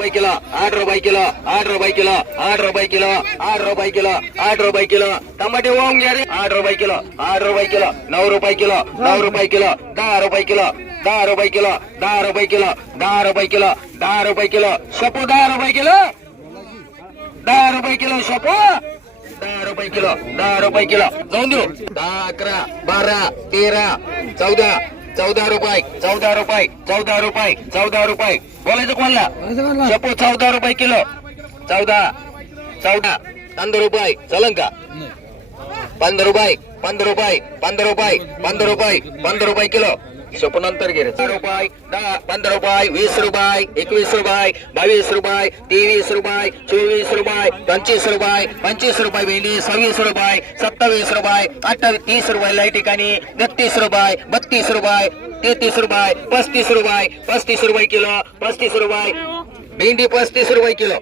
रुपये किलो आठ रुपये किलो आठ रुपये किलो आठ रुपये किलो आठ रुपये किलो आठ रुपये किलो टमाटे वाहून घ्या रे. आठ रुपये किलो आठ रुपये किलो नऊ रुपये किलो नऊ रुपये किलो दहा रुपये किलो दहा रुपये किलो दहा रुपये किलो दहा रुपये किलो दहा रुपये किलो. शपू दहा रुपये किलो. दहा रुपये किलो शपू. दहा रुपये किलो दहा रुपये किलो. जाऊन देऊ. दहा अकरा बारा तेरा चौदा चौदा रुपये चौदा रुपये चौदा रुपये चौदा रुपये. बोलायचं कोणला? शपू चौदा रुपये किलो. चौदा चौदा. पंधरा रुपये. चलन का? पंधरा रुपये पंधरा रुपये पंधरा रुपये पंधरा रुपये पंधरा रुपये किलो. स्वप्नांतर गेले. रुपये दहा पंधरा रुपये वीस रुपये एकवीस रुपये बावीस रुपये तेवीस रुपये चोवीस रुपये पंचवीस रुपये पंचवीस रुपये भेंडी सव्वीस रुपये सत्तावीस रुपये अठ्ठावीस तीस रुपये लाई ठिकाणी बत्तीस रुपये बत्तीस रुपये तेहतीस रुपये पस्तीस रुपये पस्तीस रुपये किलो पस्तीस रुपये भेंडी पस्तीस रुपये किलो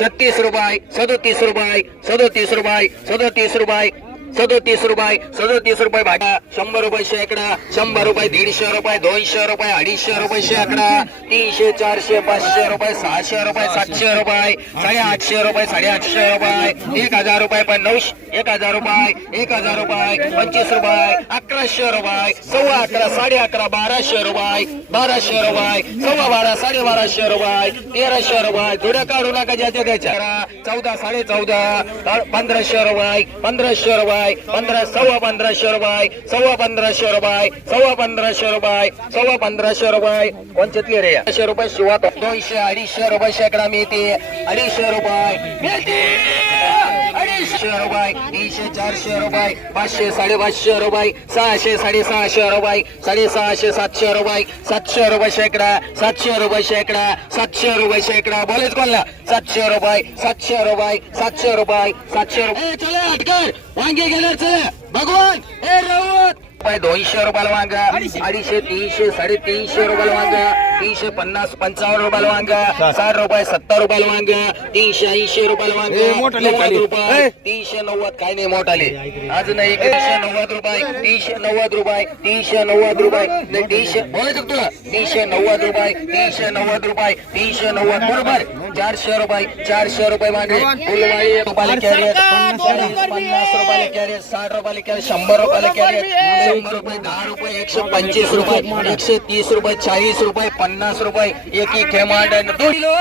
छत्तीस रुपये सदोतीस रुपये सदोतीस रुपये सदोतीस रुपये सदोतीस रुपये सदोतीस रुपये भाटा शंभर रुपये शेकडा शंभर रुपये दीडशे रुपये दोनशे रुपये अडीचशे रुपये शेकडा तीनशे चारशे पाचशे रुपये सहाशे रुपये सातशे रुपये साडेआठशे रुपये साडेआठशे रुपये एक हजार रुपये पण नऊशे एक हजार रुपये एक हजार रुपये पंचवीस रुपये अकराशे रुपये सव्वा अकरा साडे अकरा बाराशे रुपये बाराशे रुपये सव्वा बारा साडे बाराशे रुपये तेराशे रुपये जुड्या काढू नका ज्याच्या त्याच्या चौदा साडे चौदा पंधराशे रुपये पंधराशे रुपये पंधरा सव्वा पंधराशे रुपये सव्वा पंधराशे रुपये सव्वा पंधराशे रुपये सव्वा पंधराशे रुपये. पंचतली रे? रुपये शिवा दोनशे अडीचशे रुपये शेकडा मिळते अडीचशे रुपये मिळते रुपये तीनशे चारशे रुपये पाचशे साडेपाचशे रुपये सहाशे साडेसहाशे रुपये साडेसहाशे सातशे रुपये सातशे रुपये शेकडा सातशे रुपये शेकडा सातशे रुपये शेकडा. बोलेच कोणला? सातशे रुपये सातशे रुपये सातशे रुपये सातशे रुपये. चला अटकर वांगे गेले चला. भगवान हे राऊत दोनशे रुपयाला वांगा अडीचशे. तीनशे साडेतीनशे रुपयाला वांगा तीनशे पन्नास पंचावन्न रुपयाला वांगा साठ. रुपये सत्तर रुपयाला वांगा तीनशे ऐंशी रुपयाला वांगा नव्वद रुपये तीनशे नव्वद काय नाही मोठाले. आज नाही तीनशे नव्वद रुपये तीनशे नव्वद रुपये तीनशे नव्वद रुपये नाही, तीनशे बोलायचं तुला? तीनशे नव्वद रुपये तीनशे नव्वद रुपये तीनशे नव्वद बरोबर. चारशे रुपये चारशे रुपये मागे. फुलवाळी रुपयाला कॅरेट पन्नास रुपयाला कॅरेट साठ रुपयाला कॅरेट शंभर रुपयाला कॅरेट शंभर रुपये दहा रुपये एकशे पंचवीस रुपये एकशे तीस रुपये चाळीस रुपये पन्नास रुपये एक एक खेमांड आणि दोन किलो!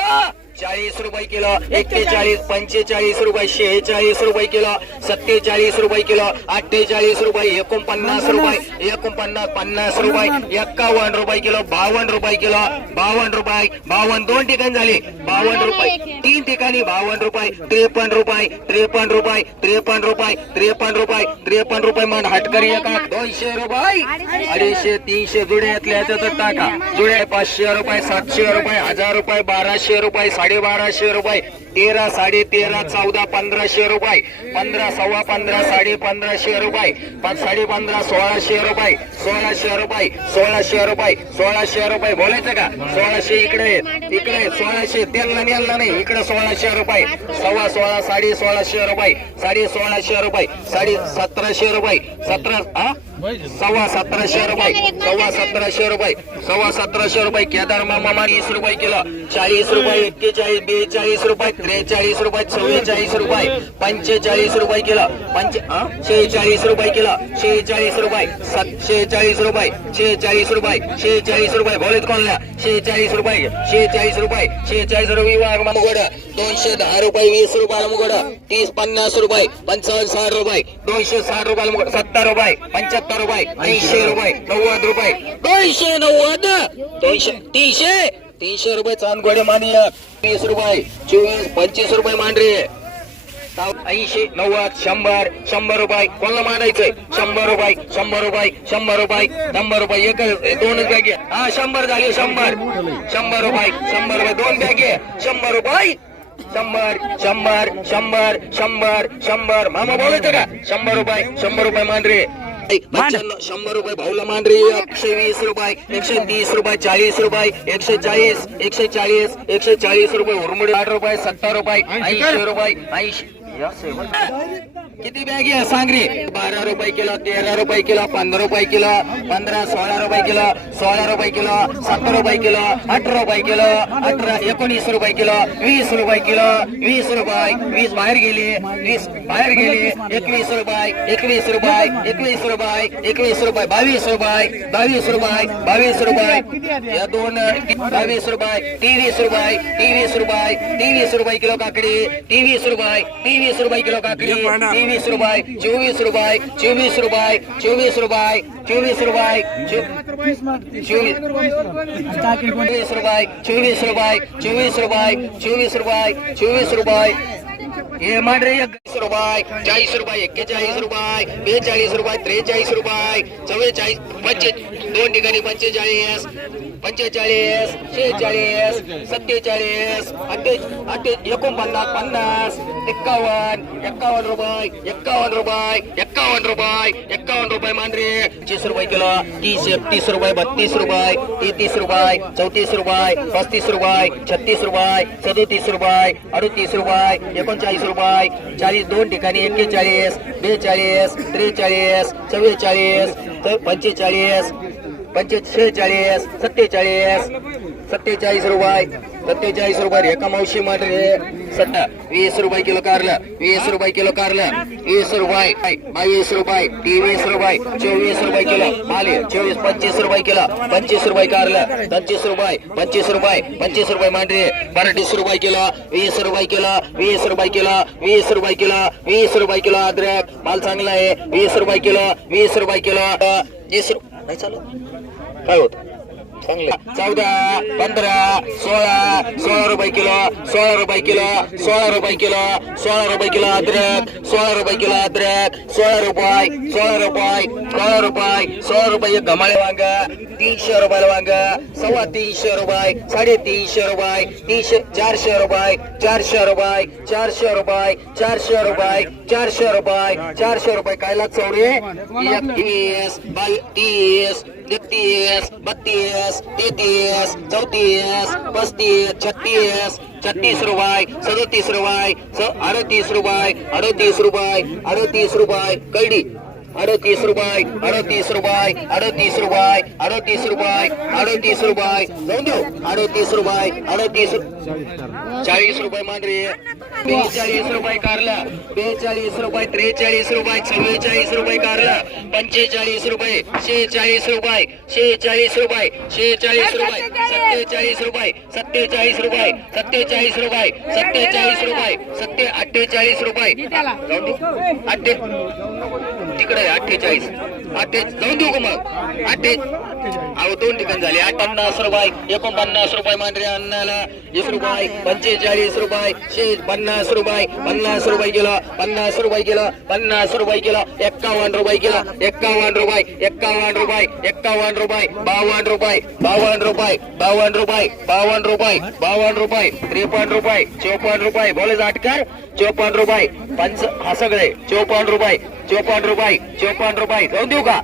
चाळीस रुपये किलो एक्केचाळीस पंचेचाळीस रुपये शेहेचाळीस रुपये किलो सत्तेचाळीस रुपये किलो अठ्ठेचाळीस रुपये एकोणपन्नास रुपये एकोणपन्नास पन्नास रुपये एक्कावन्न रुपये किलो बावन्न रुपये किलो बावन्न रुपये बावन्न दोन ठिकाणी झाले. बावन्न रुपये तीन ठिकाणी बावन्न रुपये त्रेपन्न रुपये त्रेपन्न रुपये त्रेपन्न रुपये त्रेपन्न रुपये त्रेपन्न रुपये मन हटकरी एका. दोनशे रुपये. अडीचशे तीनशे जुडे यातल्या याच्यातच टाका. जुडे पाचशे रुपये सातशे रुपये हजार रुपये बाराशे रुपये साडेबाराशे रुपये. तेरा साडे तेरा चौदा पंधराशे रुपये. पंधरा सव्वा पंधरा साडे पंधराशे रुपये. साडे पंधरा सोळाशे रुपये. सोळाशे रुपये सोळाशे रुपये सोळाशे रुपये. बोलायचं का? सोळाशे इकडे इकडे सोळाशे त्यांना नेलला नाही. इकडे सोळाशे रुपये. सव्वा सोळा साडे सोळाशे रुपये. साडे सोळाशे रुपये. साडे सतराशे रुपये. सतरा हा सव्वा सतराशे रुपये सव्वा सतराशे रुपये सव्वा सतराशे रुपये. केदार मामा वीस रुपये किलो. चाळीस रुपये एक्केचाळीस बेचाळीस रुपये त्रेचाळीस रुपये चव्वेचाळीस रुपये पंचेचाळीस रुपये किलो. पंच? शेहेचाळीस रुपये किलो. शेहेचाळीस रुपये शेहेचाळीस रुपये शेहेचाळीस रुपये शेहेचाळीस रुपये. बोलत कोणला शेहेचाळीस रुपये शेहेचाळीस रुपये शेहेचाळीस रुपये. विभाग मुगड. दोनशे दहा रुपये वीस रुपयाला मुगड. तीस पन्नास रुपये पंचावन्न साठ रुपये. दोनशे साठ रुपयाला मुगड. सत्तर रुपये पंच्याहत्तर रुपये ऐंशी रुपये नव्वद रुपये दोनशे नव्वद दोनशे तीनशे तीनशे रुपये चांदगोडे मानिया वीस रुपये चोवीस पंचवीस रुपये मांडरे. ऐंशी नव्वद शंभर शंभर रुपये कोणाला मानायचंय शंभर रुपये शंभर रुपये शंभर रुपये शंभर रुपये एक दोनच बॅगे. हा शंभर झाले शंभर. शंभर रुपये शंभर रुपये दोन बॅगे. शंभर रुपये शंभर शंभर शंभर शंभर शंभर. मामा बोलायचं का? शंभर रुपये शंभर रुपये मांडरे. पंच्याण्णव शंभर रुपये भाऊला मांडरे एकशे वीस रुपये एकशे तीस रुपये चाळीस रुपये एकशे चाळीस एकशे चाळीस एकशे चाळीस रुपये उरमुडे आठ रुपये सत्तर रुपये ऐंशी रुपये ऐंशी. किती बॅग आहे सांग रे? बारा रुपये किलो तेरा रुपये किलो पंधरा रुपये किलो पंधरा सोळा रुपये किलो सोळा रुपये किलो सतरा रुपये किलो अठरा रुपये किलो अठरा एकोणीस रुपये किलो वीस रुपये किलो वीस रुपये वीस बाहेर गेले वीस बाहेर गेले एकवीस रुपये एकवीस रुपये एकवीस रुपये एकवीस रुपये बावीस रुपये बावीस रुपये बावीस रुपये या दोन बावीस रुपये तेवीस रुपये तेवीस रुपये तेवीस रुपये किलो काकडी तेवीस रुपये तेवीस रुपये किलो काकडी तेवीस रुपये चोवीस रुपये चोवीस रुपये चोवीस रुपये चोवीस रुपये चो- चोवीस चोवीस रुपये चोवीस रुपये चोवीस रुपये चोवीस रुपये चोवीस रुपये। हे मांडरे एकवीस रुपये चाळीस रुपये एक्केचाळीस रुपये बेचाळीस रुपये त्रेचाळीस रुपये चव्वेचाळीस पंचे दोन ठिकाणी पंचेचाळीस पंचेचाळीस शेहेचाळीस सत्तेचाळीस एकोणपन्नास पन्नास एक्कावन्न एक्कावन्न रुपये एक्कावन्न रुपये एक्कावन्न रुपये एक्कावन्न रुपये मांडरे तीस रुपये किलो तीस एकतीस रुपये बत्तीस रुपये तेहतीस रुपये चौतीस रुपये पस्तीस रुपये छत्तीस रुपये सदोतीस रुपये अडतीस रुपये एकोणचाळीस रुपये चाळीस दोन ठिकाणी एक्केचाळीस बेचाळीस त्रेचाळीस चव्वेचाळीस पंचेचाळीस पंचे शेहेचाळीस सत्तेचाळीस सत्तेचाळीस रुपये सत्तेचाळीस रुपये एका मावशी मांडरे सत्ता वीस रुपये किलो कारलं वीस रुपये किलो कारलं वीस रुपये बावीस रुपये तेवीस रुपये चोवीस रुपये किलो माले चोवीस पंचवीस रुपये किलो पंचवीस रुपये कारलं पंचवीस रुपये पंचवीस रुपये पंचवीस रुपये मांडरे पराठीस रुपये किलो वीस रुपये किलो वीस रुपये किलो वीस रुपये किलो वीस रुपये किलो अद्रक माल चांगला आहे वीस रुपये किलो वीस रुपये किलो वीस रुपये नाही चालू? काय होतं? चांगले. चौदा पंधरा सोळा सोळा रुपये किलो सोळा रुपये किलो सोळा रुपये किलो सोळा रुपये किलो अद्रक सोळा रुपये किलो अद्रक सोळा रुपये सोळा रुपये सोळा रुपये सोळा रुपये घमाळे गमाळे वांग तीनशे रुपयाला वांग सव्वा तीनशे रुपये साडेतीनशे रुपये तीनशे चारशे रुपये चारशे रुपये चारशे रुपये चारशे रुपये चारशे रुपये चारशे रुपये. कायला चौडे एकवीस तीस एकतीस बत्तीस तेहतीस चौतीस पस्तीस छत्तीस छत्तीस रुपये सदोतीस रुपये स- अडतीस रुपये अडतीस रुपये अडतीस रुपये कैडी. अडतीस रुपये अडतीस रुपये अडतीस रुपये अडतीस रुपये अडतीस रुपये. जाऊन देऊ. अडतीस रुपये अडतीस चाळीस रुपये मांडरी. बेचाळीस रुपये कारला. बेचाळीस रुपये त्रेचाळीस रुपये चव्वेचाळीस रुपये कारला. पंचेचाळीस रुपये शेहेचाळीस रुपये शेहेचाळीस रुपये शेहेचाळीस रुपये सत्तेचाळीस रुपये सत्तेचाळीस रुपये सत्तेचाळीस रुपये सत्तेचाळीस रुपये सत्ते अठ्ठेचाळीस रुपये. अठ्ठे तिकडे अठ्ठेचाळीस. अठ्ठे जाऊन देऊ का मग? अठ्ठे अहो दोन ठिकाण झाले. आठ पन्नास रुपये एकोणपन्नास रुपये मांडरे अन्नाला वीस रुपये पंचेचाळीस रुपये शे पन्नास रुपये पन्नास रुपये किलो पन्नास रुपये किलो पन्नास रुपये किलो एक्कावन्न रुपये किलो एक्कावन्न रुपये एक्कावन्न रुपये एक्कावन्न रुपये बावन्न रुपये बावन्न रुपये बावन्न रुपये बावन्न रुपये बावन्न रुपये त्रेपन्न रुपये चौपन्न रुपये. बोले जाटकर चौपन्न रुपये. पंच हा सगळे. चौपन्न रुपये चौपन्न रुपये चौपन्न रुपये. जाऊन देऊ का?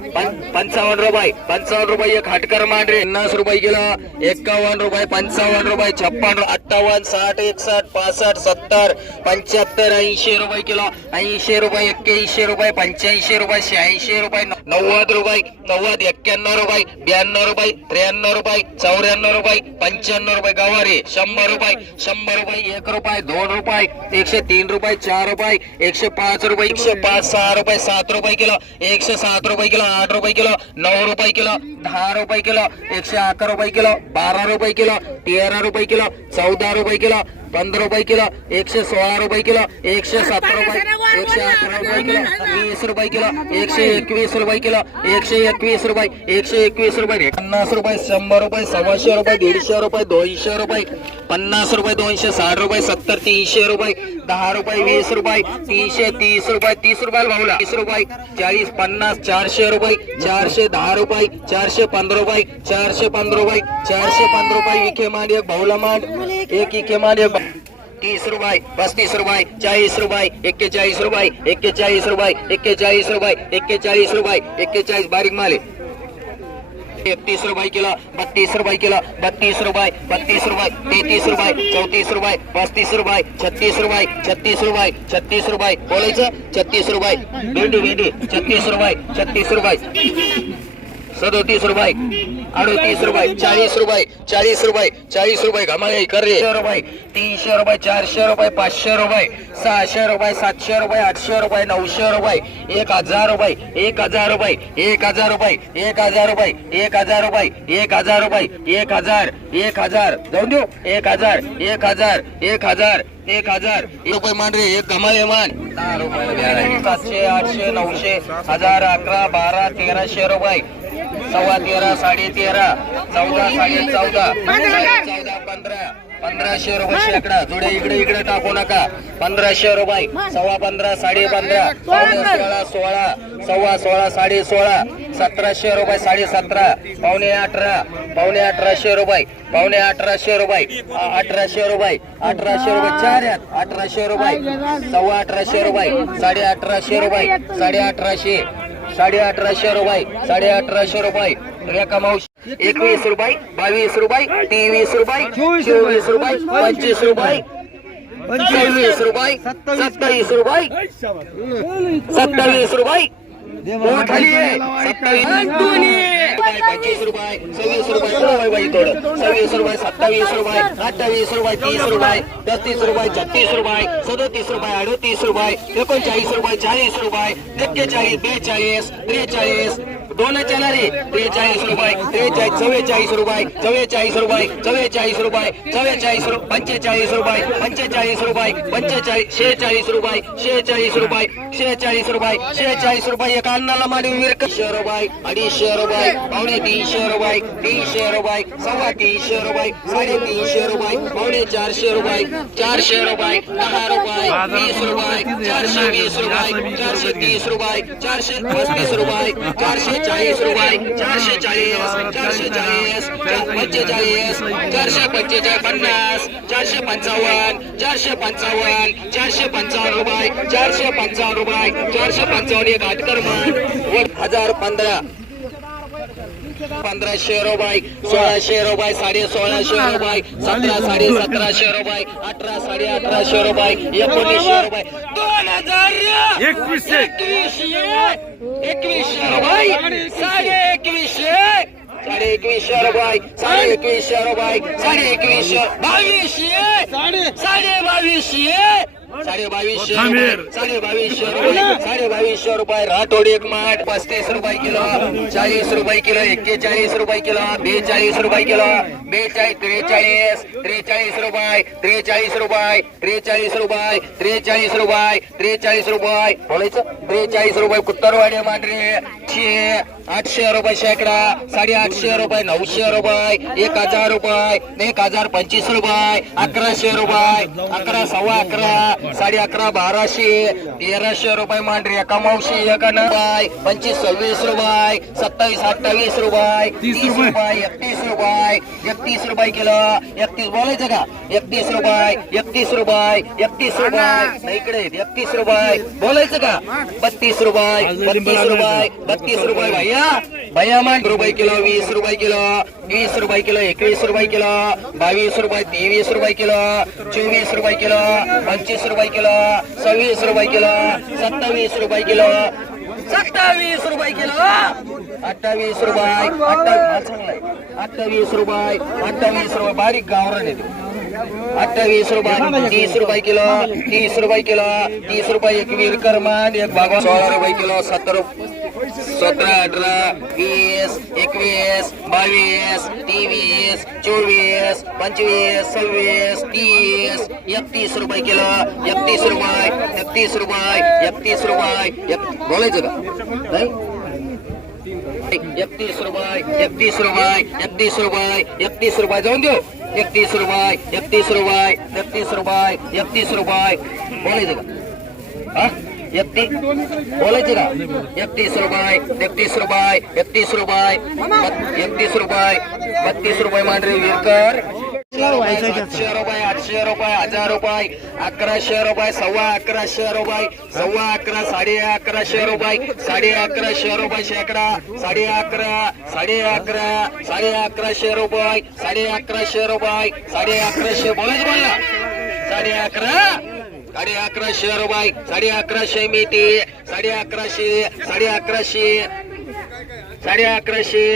पंचावन्न रुपये पंचावन्न रुपये. रुपये हटकर मांडरे. पन्नास रुपये किलो. एक्कावन्न रुपये पंचावन्न रुपये छप्पन्न अठ्ठावन्न साठ एकसठ पासष्ट सत्तर पंच्याहत्तर ऐंशी रुपये किलो. ऐंशी रुपये एक्क्याऐंशी रुपये पंच्याऐंशी रुपये शहाऐंशी रुपये नव्वद रुपये नव्वद एक्क्याण्णव रुपये ब्याण्णव रुपये त्र्याण्णव रुपये चौऱ्याण्णव रुपये पंच्याण्णव रुपये गवारी. शंभर रुपये शंभर रुपये एक रुपये दोन रुपये एकशे तीन रुपये चार रुपये एकशे पाच रुपये एकशे पाच सहा रुपये सात रुपये किलो. एकशे सात रुपये किलो आठ रुपये किलो नऊ रुपये किलो. दहा रुपये किलो एकशे अकरा रुपये किलो बारा रुपये किलो तेरा रुपये किलो चौदा रुपये किलो पंधरा रुपये किलो एकशे सोळा रुपये किलो एकशे सतरा रुपये एकशे अठरा रुपये किलो वीस रुपये किलो एकशे एकवीस रुपये किलो एकशे एकवीस रुपये एकशे एकवीस रुपये पन्नास रुपये शंभर रुपये सव्वाशे रुपये दीडशे रुपये दोनशे रुपये पन्नास रुपये दोनशे साठ रुपये सत्तर तीनशे रुपये दहा रुपये वीस रुपये तीनशे तीस रुपये तीस रुपये भाऊला तीस रुपये चाळीस पन्नास चारशे रुपये चारशे दहा रुपये चारशे पंधरा रुपये चारशे पंधरा रुपये चारशे पंधरा रुपये इके मांड एक भाऊला मांड एक इके मांड एक तीस रुपये पस्तीस रुपये चाळीस रुपये एक्केचाळीस रुपये एक्केचाळीस रुपये एक्केचाळीस रुपये एक्केचाळीस रुपये एक्केचाळीस बारीक माल आहे. एकतीस रुपये किलो बत्तीस रुपये किलो बत्तीस रुपये बत्तीस रुपये तेहतीस रुपये चौतीस रुपये पस्तीस रुपये छत्तीस रुपये छत्तीस रुपये छत्तीस रुपये बोलायचं? छत्तीस रुपये. भेंडी भेंडी छत्तीस रुपये छत्तीस रुपये. सदोतीस रुपये. अडतीस रुपये चाळीस रुपये चाळीस रुपये चाळीस रुपये घमाई करे रुपये तीनशे रुपये चारशे रुपये पाचशे रुपये सहाशे रुपये सातशे रुपये आठशे रुपये नऊशे रुपये एक हजार रुपये एक हजार रुपये एक हजार रुपये एक हजार रुपये एक हजार रुपये एक हजार रुपये एक हजार एक हजार. जाऊन देऊ. एक हजार एक हजार एक हजार एक हजार. रुपये मान रे एक घमाई मान. रुपये सातशे आठशे नऊशे हजार अकरा बारा तेराशे रुपये. सव्वा तेरा साडे तेरा चौदा साडे चौदा. चौदा पंधरा. पंधराशे रुपये शेकडा. जुडे इकडे इकडे टाकू नका. पंधराशे रुपये. सव्वा पंधरा साडे पंधरा. पावणे सोळा सोळा. सव्वा सोळा साडे सोळा. सतराशे रुपये साडे सतरा. पावणे अठरा. पावणे अठराशे रुपये. पावणे अठराशे रुपये. अठराशे रुपये. अठराशे रुपये. चार आहेत. अठराशे रुपये. सव्वा अठराशे रुपये. साडे अठराशे रुपये. साडे अठराशे. साडे अठराशे रुपये साडे अठराशे रुपये. रेखा मावशी एकवीस रुपये बावीस रुपये तेवीस रुपये चोवीस रुपये. पंचवीस रुपये सव्वीस रुपये सत्तावीस रुपये. सत्तावीस रुपये पोट खाली? आहे. सत्तावीस पंचवीस रुपये सव्वीस रुपये बाई थोडं सव्वीस रुपये सत्तावीस रुपये अठ्ठावीस रुपये तीस रुपये पस्तीस रुपये छत्तीस रुपये सदोतीस रुपये अडतीस रुपये एकोणचाळीस रुपये चाळीस रुपये एक्केचाळीस बेचाळीस त्रेचाळीस दोन रे त्रेचाळीस रुपये त्रेचाळीस चव्वेचाळीस रुपये चव्वेचाळीस रुपये चव्वेचाळीस रुपये चव्वेचाळीस रुपये पंचेचाळीस रुपये पंचेचाळीस रुपये पंचेचाळीस शेहेचाळीस रुपये शेहेचाळीस रुपये शेहेचाळीस रुपये शेहेचाळीस रुपये एका अन्नाला माडी विरकशे रुपये अडीचशे रुपये पावणे तीनशे रुपये तीनशे रुपये सव्वा तीनशे रुपये साडेतीनशे रुपये पावणे चारशे रुपये चारशे रुपये दहा रुपये वीस रुपये चारशे वीस रुपये चारशे तीस रुपये चारशे पस्तीस रुपये चारशे चाळीस रुपये. चारशे चाळीस चारशे चाळीस पंचेचाळीस चारशे पंचेचाळीस पन्नास चारशे पंचावन्न चारशे पंचावन्न चारशे पंचावन्न रुपये चारशे पंचावन्न रुपये चारशे पंचावन्न एक आटकर मान व हजार पंधरा. पंधराशे रुपये सोळाशे रुपये साडे सोळाशे रुपये सतरा साडे सतराशे रुपये अठरा साडे अठराशे रुपये एकोणीसशे रुपये. दोन हजार एकवीसशे. एकवीसशे रुपये साडे एकवीसशे. साडे एकवीसशे रुपये साडे एकवीसशे रुपये साडे एकवीसशे बावीसशे साडे बावीसशे साडे बावीसशे साडे बावीसशे साडे बावीसशे रुपये राठोड एक माठ पस्तीस रुपये किलो चाळीस रुपये किलो एक्केचाळीस रुपये किलो बेचाळीस रुपये किलो बेचाळीस त्रेचाळीस त्रेचाळीस रुपये त्रेचाळीस रुपये त्रेचाळीस रुपये त्रेचाळीस रुपये त्रेचाळीस रुपये. बोलायचं? त्रेचाळीस रुपये कुत्तरवाडी मांडरे शे आठशे रुपये शेकडा साडे आठशे रुपये नऊशे रुपये एक हजार रुपये एक हजार पंचवीस रुपये अकराशे रुपये अकरा सव्वा अकरा साडे अकरा बाराशे तेराशे रुपये मांडरी एका मावशी एका रुपये पंचवीस सव्वीस रुपये सत्तावीस अठ्ठावीस रुपये तीस रुपये. एकतीस रुपये एकतीस रुपये किलो एकतीस बोलायचं का? एकतीस रुपये एकतीस रुपये एकतीस रुपये. इकडे एकतीस रुपये. बोलायचं का? बत्तीस रुपये बत्तीस रुपये बत्तीस रुपये भैया भैया मान रुपये किलो वीस रुपये किलो वीस रुपये किलो एकवीस रुपये किलो बावीस रुपये तेवीस रुपये किलो चोवीस रुपये किलो पंचवीस रुपये किलो सव्वीस रुपये किलो सत्तावीस रुपये किलो सत्तावीस रुपये किलो अठ्ठावीस रुपये अठ्ठावीस रुपये अठ्ठावीस रुपये बारीक गावरान येते. अठ्ठावीस रुपये तीस रुपये किलो तीस रुपये किलो तीस रुपये एक विरकर एक बाबा सोळा रुपये किलो सत्तर सतरा अठरा वीस एकवीस बावीस तेवीस चोवीस पंचवीस सव्वीस तीस एकतीस रुपये किलो एकतीस रुपये एकतीस रुपये एकतीस रुपये एक- बोलायचं का नाही एकतीस रुपये एकतीस रुपये एकतीस रुपये एकतीस रुपये जाऊन देऊ एकतीस रुपये एकतीस रुपये एकतीस रुपये एकतीस रुपये बोलायचं का हा एकतीस बोलायचं का एकतीस रुपये एकतीस रुपये एकतीस रुपये एकतीस रुपये बत्तीस रुपये मांडरे विरकर सातशे रुपये आठशे रुपये हजार रुपये अकराशे रुपये सव्वा अकराशे रुपये सव्वा अकरा साडे अकराशे रुपये साडे अकराशे रुपये शेकडा साडे अकरा साडे अकरा साडे अकराशे रुपये साडे अकराशे रुपये साडे अकराशे बोलाच बोलला साडे अकरा साडे अकराशे रुपये साडे अकराशे मिती साडे अकराशे साडे अकराशे साडे अकराशे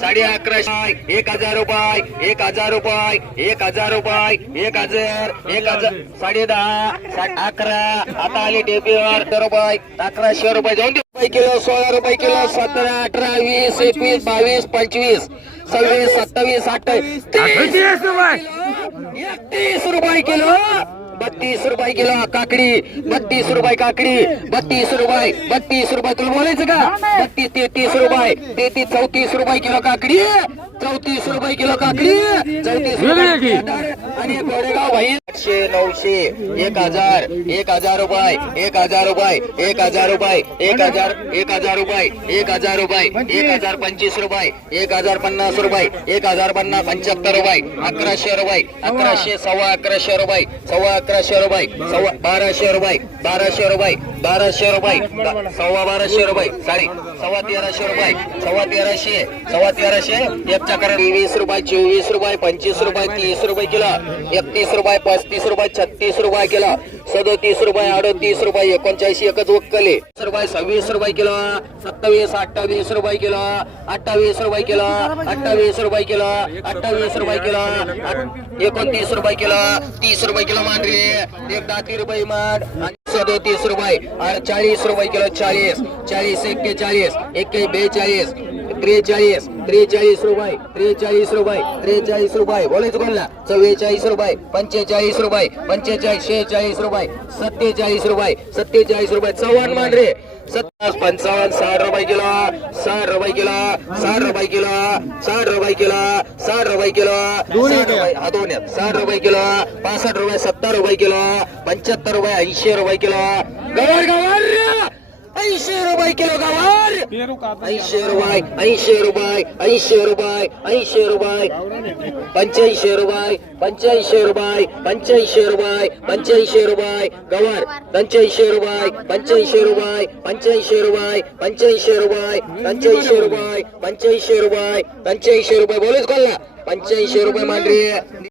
साडे अकराशे एक हजार रुपये एक हजार रुपये एक हजार रुपये एक हजार एक हजार साडे दहा अकरा आता आली डेपीवर रुपये अकराशे रुपये जाऊन रुपये किलो सोळा रुपये किलो सतरा अठरा वीस एकवीस बावीस पंचवीस सव्वीस सत्तावीस अठ्ठावीस तीस एकतीस रुपये किलो. बत्तीस रुपये किलो काकडी बत्तीस रुपये काकडी बत्तीस रुपये बत्तीस रुपये. तुला बोलायचं का? बत्तीस तेहतीस रुपये तेहतीस चौतीस रुपये किलो काकडी चौतीस रुपये किलो काकडी चौतीस रुपये आणि गोरेगाव भाई. आठशे नऊशे एक हजार एक हजार रुपये एक हजार रुपये एक हजार रुपये एक हजार एक हजार रुपये एक हजार रुपये एक हजार पंचवीस रुपये एक हजार पन्नास रुपये एक हजार पन्नास पंच्याहत्तर रुपये अकराशे रुपये अकराशे सव्वा अकराशे रुपये सव्वा अकराशे रुपये सव्वा बाराशे रुपये बाराशे रुपये बाराशे रुपये सव्वा बाराशे रुपये साडे सव्वा तेराशे रुपये सव्वा तेराशे सव्वा तेराशे एक चक्र वीस रुपये चोवीस रुपये पंचवीस रुपये तीस रुपये किलो एकतीस रुपये पस्तीस रुपये छत्तीस रुपये किलो. सदतीस रुपये अडतीस रुपये एकोणचाळीस एकच वक्कले. रुपये सव्वीस रुपये किलो सत्तावीस अठ्ठावीस रुपये किलो अठ्ठावीस रुपये किलो अठ्ठावीस रुपये किलो अठ्ठावीस रुपये किलो एकोणतीस रुपये किलो तीस रुपये किलो मांडरी एक दहा ती रुपये मांड. आणि सदोतीस रुपये आणि चाळीस रुपये किलो चाळीस चाळीस एक्केचाळीस एक्के बेचाळीस त्रेचाळीस त्रेचाळीस रुपये त्रेचाळीस रुपये त्रेचाळीस रुपये बोलायचं कोणला? चव्वेचाळीस रुपये पंचेचाळीस रुपये पंचेचाळीस शेहेचाळीस रुपये सत्तेचाळीस रुपये सत्तेचाळीस रुपये चव्हाण मांडरे सत्तास पंचावन्न साठ रुपये किलो साठ रुपये किलो साठ रुपये किलो साठ रुपये किलो साठ रुपये किलो साठ रुपये हा दोन साठ रुपये किलो पासष्ट रुपये सत्तर रुपये किलो पंच्याहत्तर रुपये ऐंशी रुपये किलो गवार गवार ऐंशी रुपये किलो गवार ऐंशी रुपये ऐंशी रुपये ऐंशी रुपये ऐंशी रुपये पंच्याऐंशी रुपये पंच्याऐंशी रुपये पंच्याऐंशी रुपये पंच्याऐंशी रुपये गवार पंच्याऐंशी रुपये पंच्याऐंशी रुपये पंच्याऐंशी रुपये पंच्याऐंशी रुपये पंच्याऐंशी रुपये पंच्याऐंशी रुपये पंच्याऐंशी रुपये बोलूच कोणला पंच्याऐंशी रुपये मांडरी